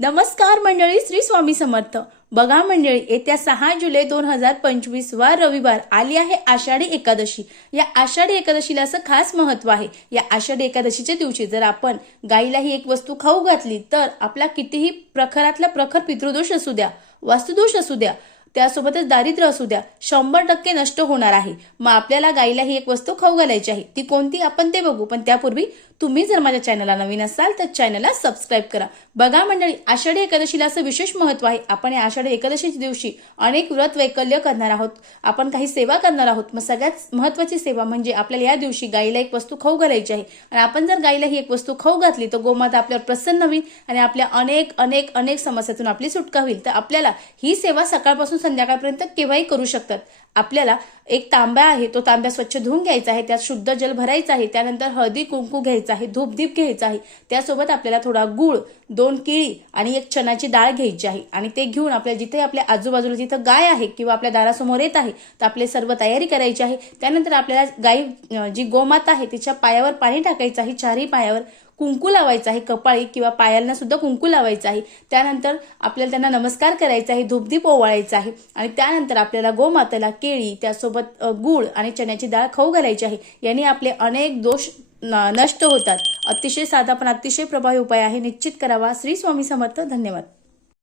नमस्कार मंडळी, श्री स्वामी समर्थ. बघा मंडळी, येत्या 6 जुलै 2025 वार रविवार आली आहे आषाढी एकादशी. या आषाढी एकादशीला असं खास महत्व आहे. या आषाढी एकादशीच्या दिवशी जर आपण गाईला ही एक वस्तू खाऊ घातली तर आपला कितीही प्रखरातला प्रखर पितृदोष असू द्या, वास्तुदोष असू द्या, त्यासोबतच दारिद्र्य असू द्या, 100% नष्ट होणार आहे. मग आपल्याला गाईला ही एक वस्तू खाऊ घालायची आहे. ती कोणती आपण ते बघू, पण त्यापूर्वी तुम्ही जर माझ्या चॅनलला नवीन असाल तर चॅनलला सबस्क्राईब करा. बघा मंडळी, आषाढी एकादशीला असं विशेष महत्व आहे. आपण या आषाढी एकादशीच्या दिवशी अनेक व्रत वैकल्य करणार आहोत, आपण काही सेवा करणार आहोत. मग सगळ्यात महत्वाची सेवा म्हणजे आपल्याला या दिवशी गाईला एक वस्तू खाऊ घालायची आहे. आणि आपण जर गाईला ही एक वस्तू खाऊ घातली तर गोमाता आपल्यावर प्रसन्न होईल आणि आपल्या अनेक अनेक अनेक समस्यातून आपली सुटका होईल. तर आपल्याला ही सेवा सकाळपासून संध्याकाळपर्यंत केव्हाही करू शकतात. आपल्याला एक तांब्या आहे, तो तांब्या स्वच्छ धुवून घ्यायचा आहे, त्यात शुद्ध जल भरायचं आहे, त्यानंतर हळदी कुंकू घ्यायचं आहे, धूपदीप घ्यायचा आहे, त्यासोबत आपल्याला थोडा गूळ, 2 केळी आणि 1 चण्याची डाळ घ्यायची आहे. आणि ते घेऊन आपल्या जिथे आपल्या आजूबाजूला जिथं गाय आहे किंवा आपल्या दारासमोर येत आहे तर आपले सर्व तयारी करायची आहे. त्यानंतर आपल्याला गाय जी गोमाता आहे तिच्या पायावर पाणी टाकायचं आहे, 4ही पायावर कुंकू लावायचं आहे, कपाळी किंवा पायाला सुद्धा कुंकू लावायचं आहे. त्यानंतर आपल्याला त्यांना नमस्कार करायचा आहे, धूपदीप ओवाळायचा आहे आणि त्यानंतर आपल्याला गोमातेला केळी, त्यासोबत गूळ आणि चण्याची डाळ खाऊ घालायची आहे. याने आपले अनेक दोष नष्ट होतात. अतिशय साधा पण अतिशय प्रभावी उपाय आहे, निश्चित करावा. श्री स्वामी समर्थ. धन्यवाद.